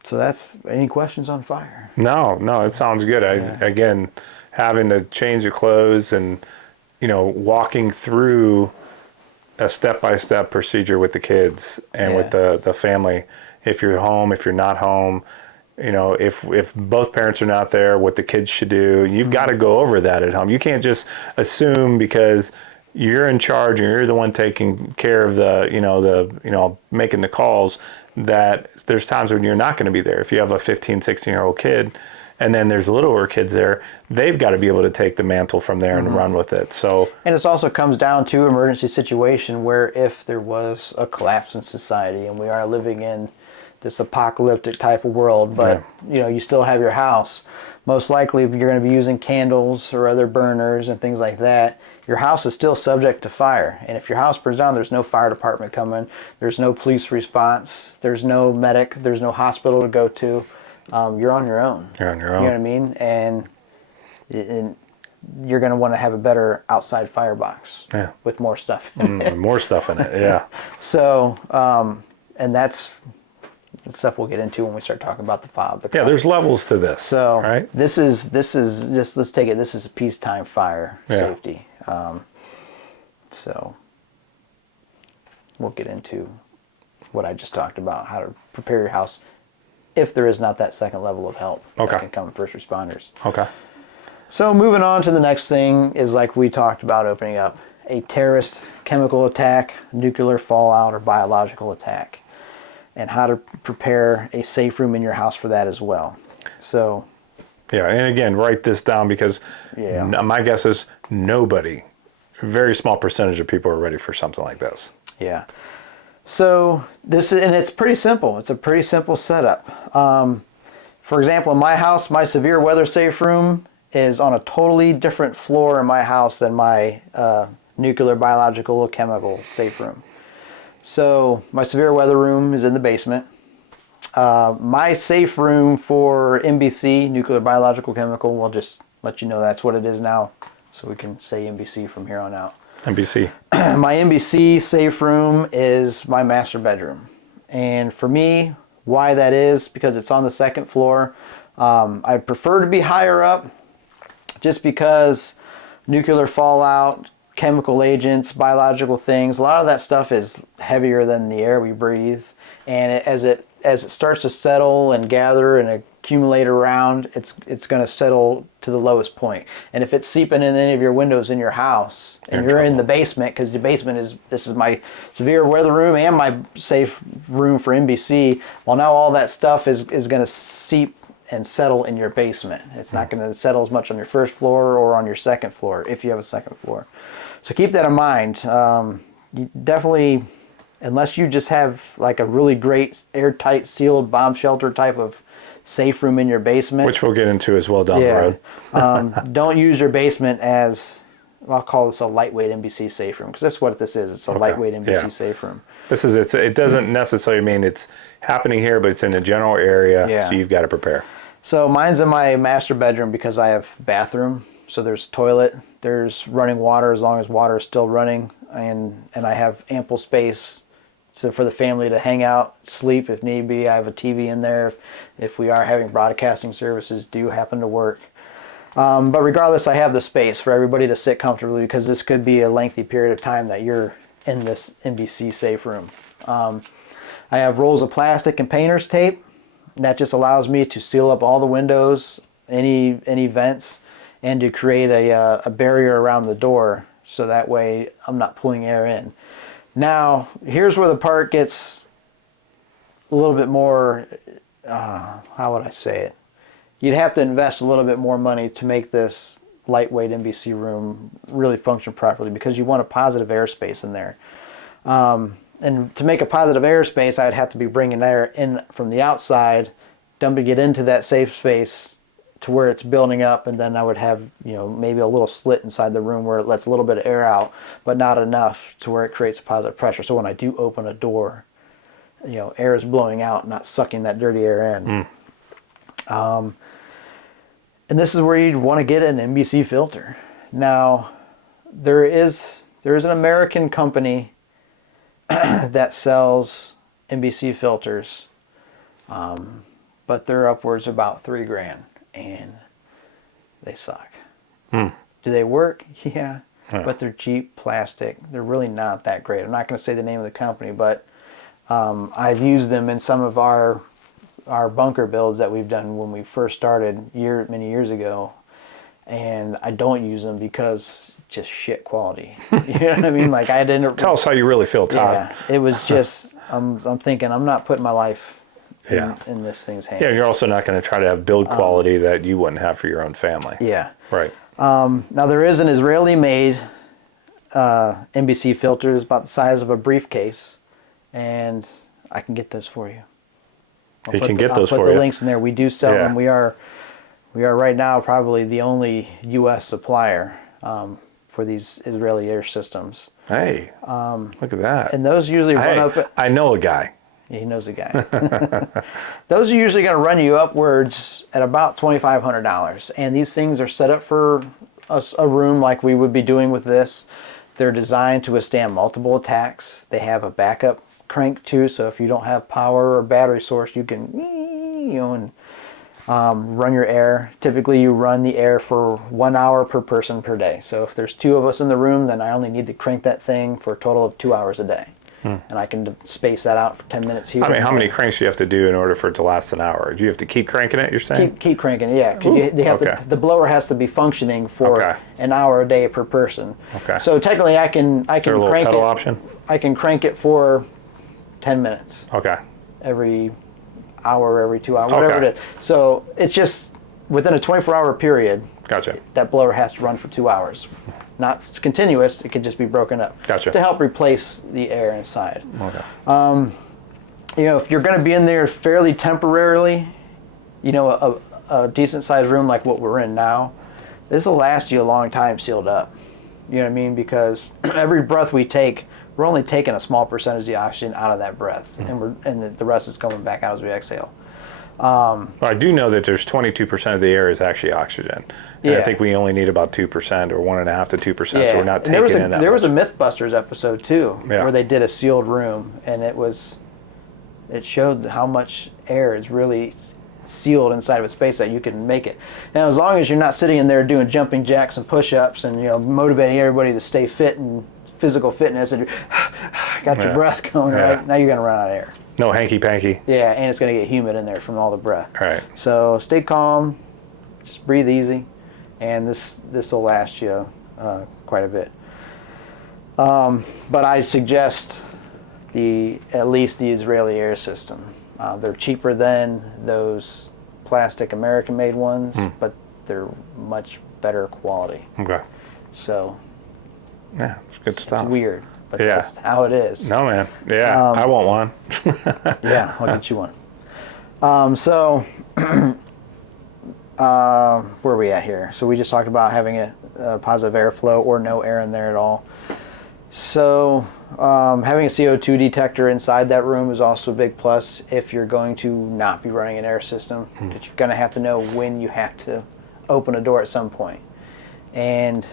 that's, any questions on fire? No, it sounds good. Again, having to change the clothes and, walking through a step-by-step procedure with the kids and with the family. If you're home, if you're not home, if both parents are not there, what the kids should do. You've got to go over that at home. You can't just assume because you're in charge and you're the one taking care of making the calls, that there's times when you're not going to be there. If you have a 15, 16-year-old kid and then there's littler kids there, they've got to be able to take the mantle from there and run with it. So, and it also comes down to emergency situation where if there was a collapse in society and we are living in this apocalyptic type of world, but you still have your house, most likely you're going to be using candles or other burners and things like that. Your house is still subject to fire. And if your house burns down, there's no fire department coming, there's no police response, there's no medic, there's no hospital to go to. You're on your own. You're on your own. You know what I mean? And you're going to want to have a better outside firebox with more stuff in it. More stuff in it, yeah. So, and that's stuff we'll get into when we start talking about the fob. There's levels to this. So, right? This is just, let's take it, this is a peacetime fire safety. So, we'll get into what I just talked about, how to prepare your house if there is not that second level of help that can come from first responders. Okay. So moving on to the next thing is, like we talked about, opening up a terrorist chemical attack, nuclear fallout, or biological attack, and how to prepare a safe room in your house for that as well. So, yeah, and again, write this down because my guess is nobody, a very small percentage of people are ready for something like this. Yeah. So and it's pretty simple. It's a pretty simple setup. For example, in my house, my severe weather safe room is on a totally different floor in my house than my nuclear, biological, or chemical safe room. So my severe weather room is in the basement. My safe room for NBC, nuclear, biological, chemical, we'll just let you know that's what it is now, so we can say NBC from here on out. NBC. My NBC safe room is my master bedroom. And for me, why that is, because it's on the second floor. I prefer to be higher up just because nuclear fallout, chemical agents, biological things, a lot of that stuff is heavier than the air we breathe. And as it starts to settle and gather and accumulate around, it's going to settle to the lowest point. And if it's seeping in any of your windows in your house, and you're in the basement, because the basement this is my severe weather room and my safe room for NBC, well, now all that stuff is going to seep and settle in your basement. It's not going to settle as much on your first floor or on your second floor, if you have a second floor. So keep that in mind. You definitely, unless you just have like a really great airtight sealed bomb shelter type of safe room in your basement, Which we'll get into as well down the road. don't use your basement as, I'll call this a lightweight NBC safe room, because that's what this is. It's a lightweight NBC safe room. It doesn't necessarily mean it's happening here, but it's in a general area, so you've got to prepare. So mine's in my master bedroom because I have bathroom. So there's toilet, there's running water as long as water is still running, and I have ample space for the family to hang out, sleep if need be. I have a TV in there if we are having broadcasting services do happen to work. But regardless, I have the space for everybody to sit comfortably, because this could be a lengthy period of time that you're in this NBC safe room. I have rolls of plastic and painter's tape. That just allows me to seal up all the windows, any vents, and to create a barrier around the door, so that way I'm not pulling air in. Now, here's where the part gets a little bit more, how would I say it? You'd have to invest a little bit more money to make this lightweight NBC room really function properly, because you want a positive airspace in there. And to make a positive airspace, I'd have to be bringing air in from the outside, dumping it into that safe space to where it's building up, and then I would have, maybe a little slit inside the room where it lets a little bit of air out, but not enough to where it creates a positive pressure. So when I do open a door, air is blowing out, not sucking that dirty air in. And this is where you'd want to get an NBC filter. Now, there is an American company that sells NBC filters, but they're upwards about $3,000, and they suck. Do they work? Yeah, but they're cheap plastic. They're really not that great. I'm not going to say the name of the company, but I've used them in some of our bunker builds that we've done when we first started many years ago, and I don't use them because just shit quality. You know what I mean? Like, I didn't Tell us how you really feel, Todd. Yeah, it was just I'm thinking I'm not putting my life in this thing's hands. Yeah, and you're also not going to try to have build quality that you wouldn't have for your own family. Yeah. Right. Now, there is an Israeli-made NBC filter. It's about the size of a briefcase, and I can get those for you. I'll put the links in there. We do sell them. We are right now probably the only U.S. supplier for these Israeli air systems. Hey, look at that. And those usually run up. I know a guy. Yeah, he knows a guy. Those are usually going to run you upwards at about $2,500. And these things are set up for a room like we would be doing with this. They're designed to withstand multiple attacks. They have a backup crank too, so if you don't have power or battery source, you can run your air. Typically you run the air for 1 hour per person per day. So if there's 2 of us in the room, then I only need to crank that thing for a total of 2 hours a day. And I can space that out for 10 minutes here. I mean, how many cranks do you have to do in order for it to last an hour? Do you have to keep cranking it, you're saying? Keep cranking it, yeah. The blower has to be functioning for an hour a day per person. Okay. So technically I can Is there a little crank pedal it. option? I can crank it for 10 minutes. Okay. Every hour, every 2 hours, whatever it is. So it's just within a 24-hour period. Gotcha. That blower has to run for 2 hours. Not continuous, it could just be broken up. Gotcha. To help replace the air inside. Okay. If you're going to be in there fairly temporarily, a decent sized room like what we're in now, this will last you a long time sealed up. You know what I mean? Because every breath we take, we're only taking a small percentage of the oxygen out of that breath, and the rest is coming back out as we exhale. Well, I do know that there's 22% of the air is actually oxygen. And I think we only need about 2% or 1.5 to 2%, so we're not taking in that There was a much. Mythbusters episode too, where they did a sealed room, and it showed how much air is really sealed inside of a space that you can make it. Now, as long as you're not sitting in there doing jumping jacks and push-ups and motivating everybody to stay fit and physical fitness, and got your breath going right, now you're going to run out of air. No hanky-panky. Yeah, and it's going to get humid in there from all the breath. Right. So stay calm, just breathe easy, and this will last you quite a bit. But I suggest at least the Israeli air system. They're cheaper than those plastic American-made ones, but they're much better quality. Okay. So yeah, it's good stuff. It's weird, but that's how it is. No, man. Yeah, I want one. Yeah, I'll get you one. So where are we at here? So we just talked about having a positive airflow or no air in there at all. So having a CO2 detector inside that room is also a big plus if you're going to not be running an air system. That you're going to have to know when you have to open a door at some point. And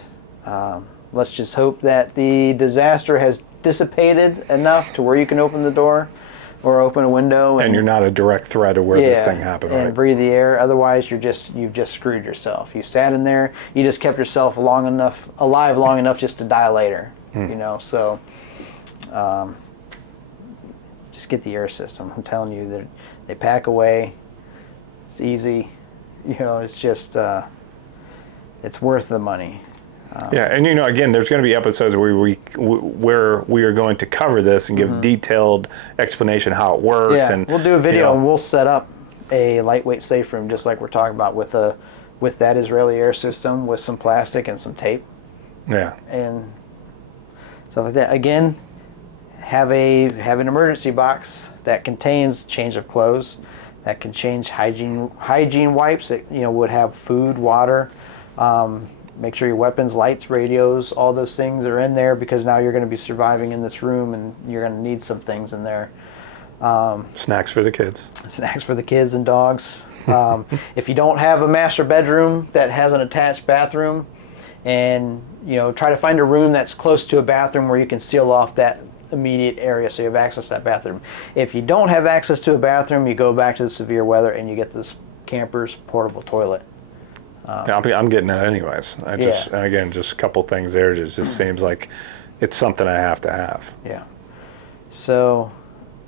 let's just hope that the disaster has dissipated enough to where you can open the door or open a window. And you're not a direct threat of where this thing happened, and right? breathe the air. Otherwise, you've just screwed yourself. You sat in there. You just kept yourself alive long enough just to die later. So just get the air system. I'm telling you that they pack away. It's easy. It's just it's worth the money. And again, there's going to be episodes where we are going to cover this and give detailed explanation how it works. Yeah, and we'll do a video and we'll set up a lightweight safe room just like we're talking about with that Israeli air system with some plastic and some tape. Yeah. And stuff like that. Again, have an emergency box that contains change of clothes, that can change hygiene wipes that would have food, water. Make sure your weapons, lights, radios, all those things are in there because now you're going to be surviving in this room and you're going to need some things in there. Snacks for the kids. Snacks for the kids and dogs. If you don't have a master bedroom that has an attached bathroom, and try to find a room that's close to a bathroom where you can seal off that immediate area so you have access to that bathroom. If you don't have access to a bathroom, you go back to the severe weather and you get this camper's portable toilet. I'm getting it anyways. Just a couple things there. It just seems like it's something I have to have. Yeah. So,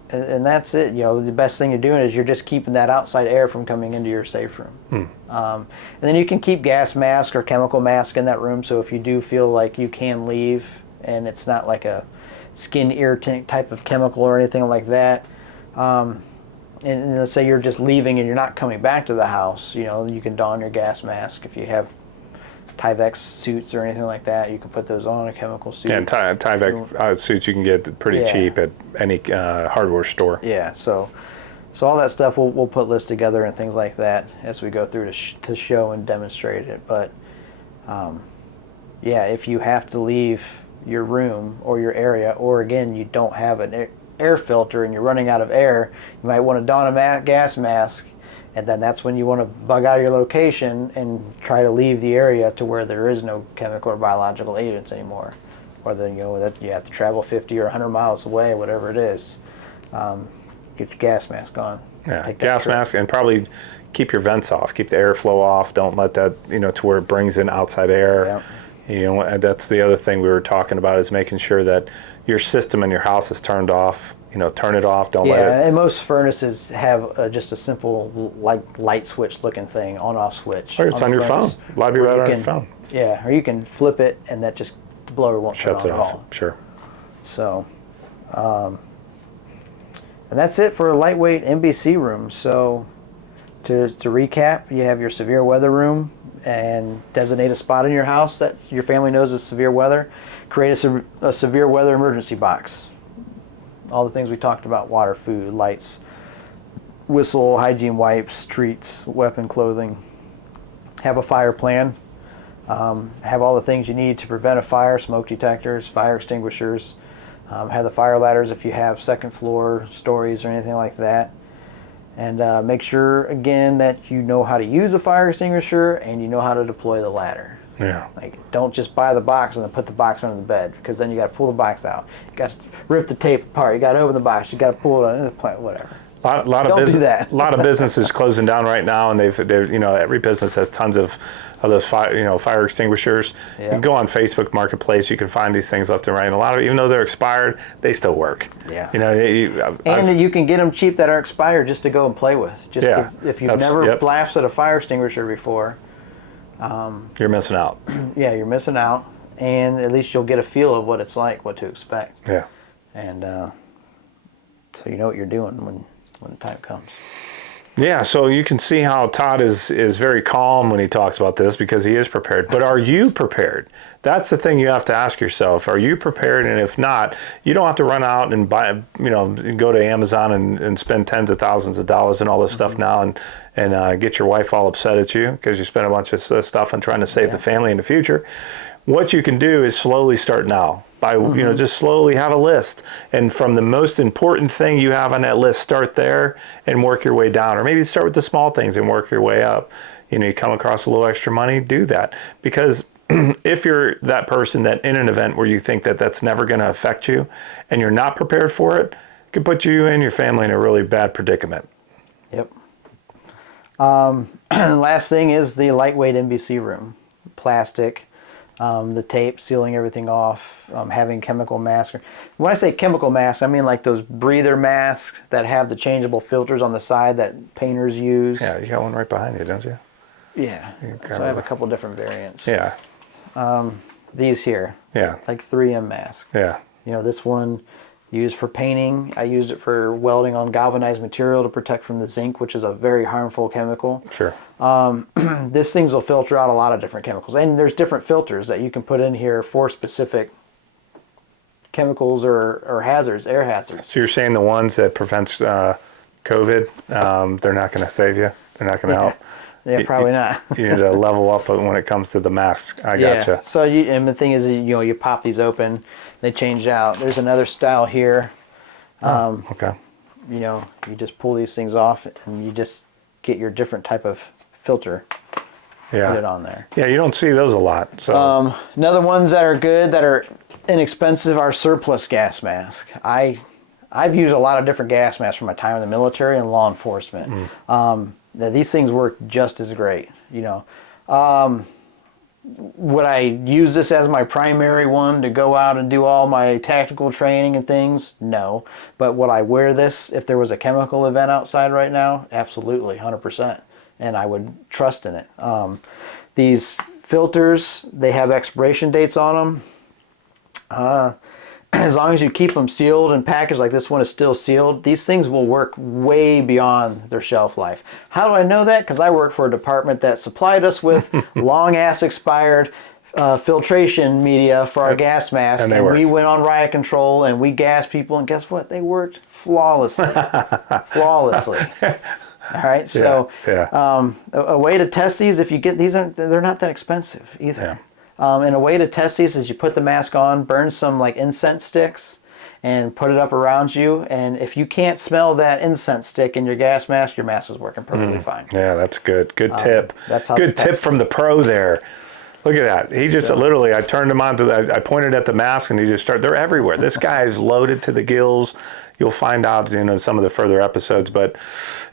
and that's it. The best thing you're doing is you're just keeping that outside air from coming into your safe room. And then you can keep gas mask or chemical mask in that room. So if you do feel like you can leave and it's not like a skin irritant type of chemical or anything like that, and let's say you're just leaving and you're not coming back to the house, you can don your gas mask. If you have Tyvek suits or anything like that, you can put those on, a chemical suit. Yeah, and Tyvek suits you can get pretty cheap at any hardware store. Yeah, so all that stuff we'll put lists together and things like that as we go through to show and demonstrate it. But if you have to leave your room or your area, or again you don't have an air filter and you're running out of air, you might want to don a gas mask, and then that's when you want to bug out of your location and try to leave the area to where there is no chemical or biological agents anymore, or then that you have to travel 50 or 100 miles away, whatever it is. Get your gas mask on. Yeah, gas mask, and probably keep your vents off, keep the airflow off. Don't let that to where it brings in outside air. Yep. That's the other thing we were talking about, is making sure that your system in your house is turned off. Turn it off. Don't let it. Yeah, and most furnaces have just a simple light switch looking thing, on-off switch. Or it's on your phone. A lot of you on your phone. Yeah, or you can flip it and that just the blower won't turn on at all. Sure. So, and that's it for a lightweight NBC room. So, to recap, you have your severe weather room, and designate a spot in your house that your family knows is severe weather. Create a severe weather emergency box. All the things we talked about: water, food, lights, whistle, hygiene wipes, treats, weapon, clothing. Have a fire plan. Have all the things you need to prevent a fire: smoke detectors, fire extinguishers. Have the fire ladders if you have second floor stories or anything like that. And make sure, again, that you know how to use a fire extinguisher and you know how to deploy the ladder. Yeah. Like, don't just buy the box and then put the box under the bed, because then you got to pull the box out. You got to rip the tape apart. You got to open the box. You got to pull it out of the plant, whatever. Don't do that. A lot of businesses closing down right now, and they've every business has tons of those fire extinguishers. Yeah. You can go on Facebook Marketplace. You can find these things left and right. And a lot of, even though they're expired, they still work. Yeah. And you can get them cheap that are expired just to go and play with. If you've never blasted a fire extinguisher before, you're missing out. Yeah, you're missing out, and at least you'll get a feel of what it's like, what to expect. Yeah. And so you know what you're doing when the time comes. Yeah, so you can see how Todd is very calm when he talks about this, because he is prepared. But are you prepared? That's the thing you have to ask yourself. Are you prepared? And if not, you don't have to run out and buy, go to Amazon and spend tens of thousands of dollars and all this stuff now and get your wife all upset at you because you spent a bunch of stuff on trying to save the family in the future. What you can do is slowly start now. By just slowly have a list, and from the most important thing you have on that list, start there and work your way down, or maybe start with the small things and work your way up. You come across a little extra money, do that, because if you're that person that in an event where you think that that's never going to affect you and you're not prepared for it, it could put you and your family in a really bad predicament. Yep. Last thing is the lightweight NBC room. Plastic. The tape, sealing everything off, having chemical masks. When I say chemical masks, I mean like those breather masks that have the changeable filters on the side that painters use. Yeah, you got one right behind you, don't you? Yeah. So I have a couple different variants. Yeah. These here. Yeah. Like 3M masks. Yeah. This one used for painting. I used it for welding on galvanized material to protect from the zinc, which is a very harmful chemical. Sure. This things will filter out a lot of different chemicals, and there's different filters that you can put in here for specific chemicals or hazards, air hazards. So you're saying the ones that prevents COVID, they're not going to save you? They're not going to help? Yeah, probably not. You need to level up when it comes to the masks. I gotcha. So and the thing is, you pop these open, they change out. There's another style here. Okay. You just pull these things off, and you just get your different type of filter. Yeah. Put it on there. Yeah, you don't see those a lot. So. Another ones that are good, that are inexpensive, are surplus gas masks. I've used a lot of different gas masks for my time in the military and law enforcement. These things work just as great. Would I use this as my primary one to go out and do all my tactical training and things? No. But would I wear this if there was a chemical event outside right now? Absolutely, 100%. And I would trust in it. These filters, they have expiration dates on them. As long as you keep them sealed and packaged, like this one is still sealed, these things will work way beyond their shelf life. How do I know that? Because I work for a department that supplied us with long-ass expired filtration media for our gas masks, and we went on riot control and we gassed people, and guess what? They worked flawlessly. Flawlessly. All right, so a way to test these, if you get these, they're not that expensive either. Yeah. And a way to test these is you put the mask on, burn some like incense sticks, and put it up around you. And if you can't smell that incense stick in your gas mask, your mask is working perfectly fine. Yeah, that's good. Good tip. That's how good tip from the pro there. Look at that. He just literally, I turned him on to I pointed at the mask, and he just started. They're everywhere. This guy is loaded to the gills. You'll find out, some of the further episodes, but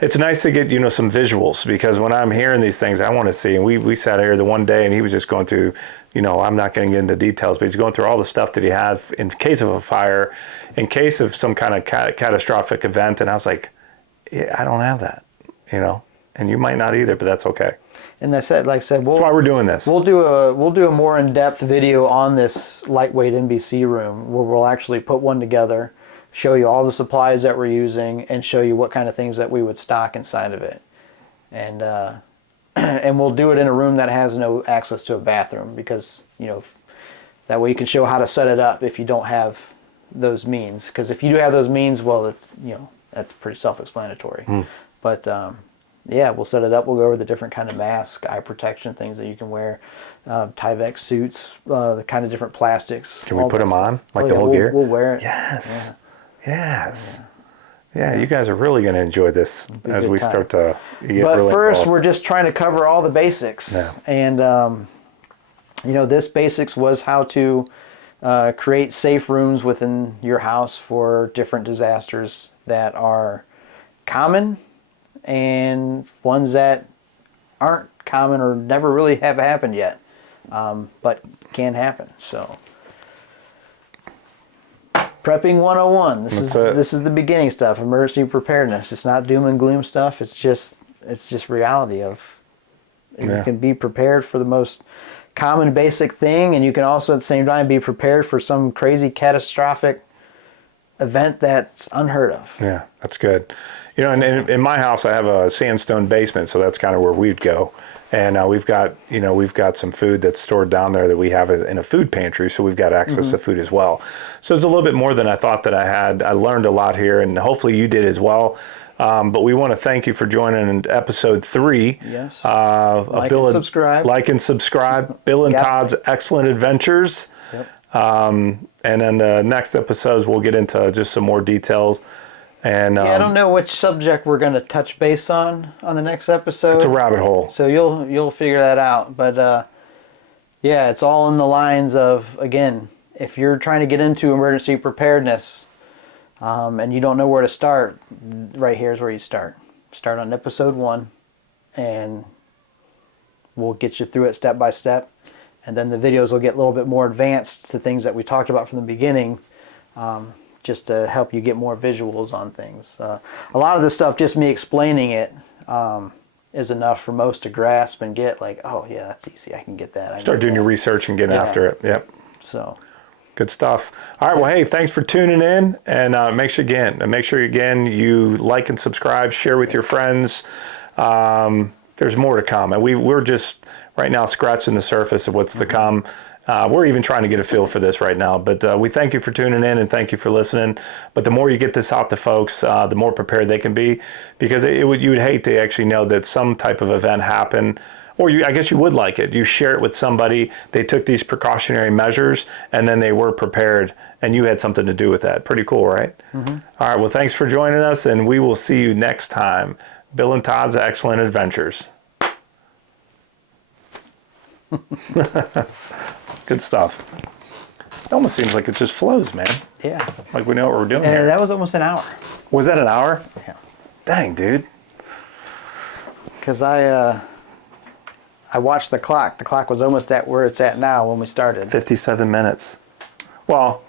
it's nice to get, some visuals, because when I'm hearing these things, I want to see. And we sat here the one day, and he was just going through, I'm not going to get into details, but he's going through all the stuff that he had in case of a fire, in case of some kind of catastrophic event. And I was like, yeah, I don't have that, and you might not either, but that's okay. And like I said, that's why we're doing this. We'll do a more in-depth video on this lightweight NBC room, where we'll actually put one together, show you all the supplies that we're using, and show you what kind of things that we would stock inside of it. And and we'll do it in a room that has no access to a bathroom, because that way you can show how to set it up if you don't have those means. Because if you do have those means, well, it's that's pretty self-explanatory. But Yeah, we'll set it up. We'll go over the different kind of masks, eye protection things that you can wear, Tyvek suits, the kind of different plastics. Can we put them on, like the whole we'll, gear? We'll wear it. Yes. Yeah. Yes. Yeah, you guys are really going to enjoy this as we time. start to get But really first, involved. we're just trying to cover all the basics. Yeah. And, this basics was how to create safe rooms within your house for different disasters that are common and ones that aren't common or never really have happened yet, but can happen. So, prepping 101. This is the beginning stuff. Emergency preparedness. It's not doom and gloom stuff. It's just reality of you can be prepared for the most common basic thing, and you can also at the same time be prepared for some crazy catastrophic event that's unheard of. Yeah, that's good. And in my house, I have a sandstone basement, so that's kind of where we'd go. And we've got some food that's stored down there that we have in a food pantry, so we've got access to food as well. So it's a little bit more than I thought that I had. I learned a lot here, and hopefully you did as well. But we want to thank you for joining in episode 3. Yes. Like and subscribe. Like and subscribe. Bill and Todd's Excellent Adventures. Yep. And then the next episodes, we'll get into just some more details. And I don't know which subject we're going to touch base on the next episode. It's a rabbit hole. So you'll figure that out. But it's all in the lines of, again, if you're trying to get into emergency preparedness and you don't know where to start, right here is where you start. Start on episode 1, and we'll get you through it step by step. And then the videos will get a little bit more advanced to things that we talked about from the beginning. Just to help you get more visuals on things. A lot of the stuff, just me explaining it, is enough for most to grasp and get like, oh yeah, that's easy, I can get that. Start doing your research and getting after it. Yep. So. Good stuff. All right, well, hey, thanks for tuning in, and make sure you like and subscribe, share with your friends. There's more to come, and we're just right now scratching the surface of what's to come. We're even trying to get a feel for this right now, but we thank you for tuning in and thank you for listening. But the more you get this out to folks, the more prepared they can be, because you would hate to actually know that some type of event happened, or I guess you would like it. You share it with somebody, they took these precautionary measures, and then they were prepared, and you had something to do with that. Pretty cool, right? Mm-hmm. All right, well, thanks for joining us, and we will see you next time. Bill and Todd's Excellent Adventures. Good stuff. It almost seems like it just flows, man. Yeah. Like we know what we're doing here. That was almost an hour. Was that an hour? Yeah. Dang, dude. Because I watched the clock. The clock was almost at where it's at now when we started. 57 minutes. Well,